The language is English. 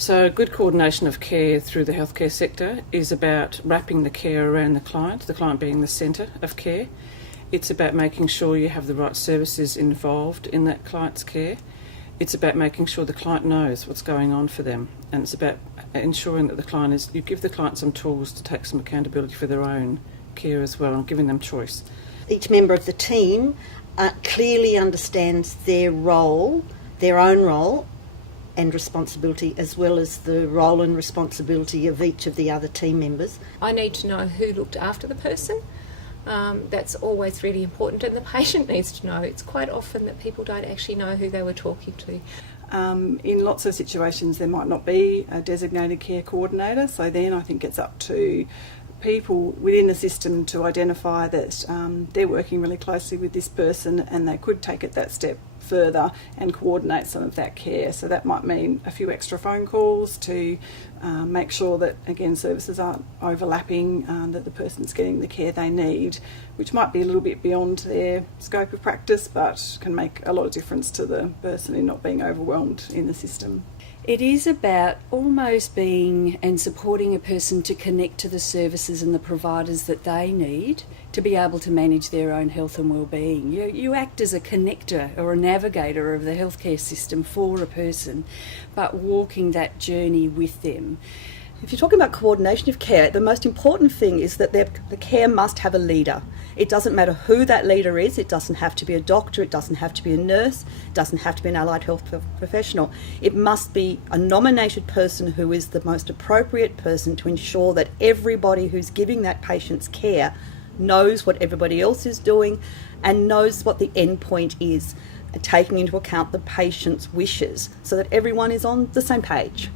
So good coordination of care through the healthcare sector is about wrapping the care around the client being the centre of care. It's about making sure you have the right services involved in that client's care. It's about making sure the client knows what's going on for them, and it's about ensuring that you give the client some tools to take some accountability for their own care as well, and giving them choice. Each member of the team clearly understands their role, their own role and responsibility, as well as the role and responsibility of each of the other team members. I need to know who looked after the person. That's always really important, and the patient needs to know. It's quite often that people don't actually know who they were talking to. In lots of situations there might not be a designated care coordinator, so then I think it's up to people within the system to identify that they're working really closely with this person and they could take it that step further and coordinate some of that care. So that might mean a few extra phone calls to make sure that, again, services aren't overlapping, that the person's getting the care they need, which might be a little bit beyond their scope of practice but can make a lot of difference to the person in not being overwhelmed in the system. It is about almost being and supporting a person to connect to the services and the providers that they need to be able to manage their own health and well-being. You act as a connector or a navigator of the healthcare system for a person, but walking that journey with them. If you're talking about coordination of care, the most important thing is that the care must have a leader. It doesn't matter who that leader is. It doesn't have to be a doctor, it doesn't have to be a nurse, it doesn't have to be an allied health professional. It must be a nominated person who is the most appropriate person to ensure that everybody who's giving that patient's care knows what everybody else is doing and knows what the end point is, taking into account the patient's wishes so that everyone is on the same page.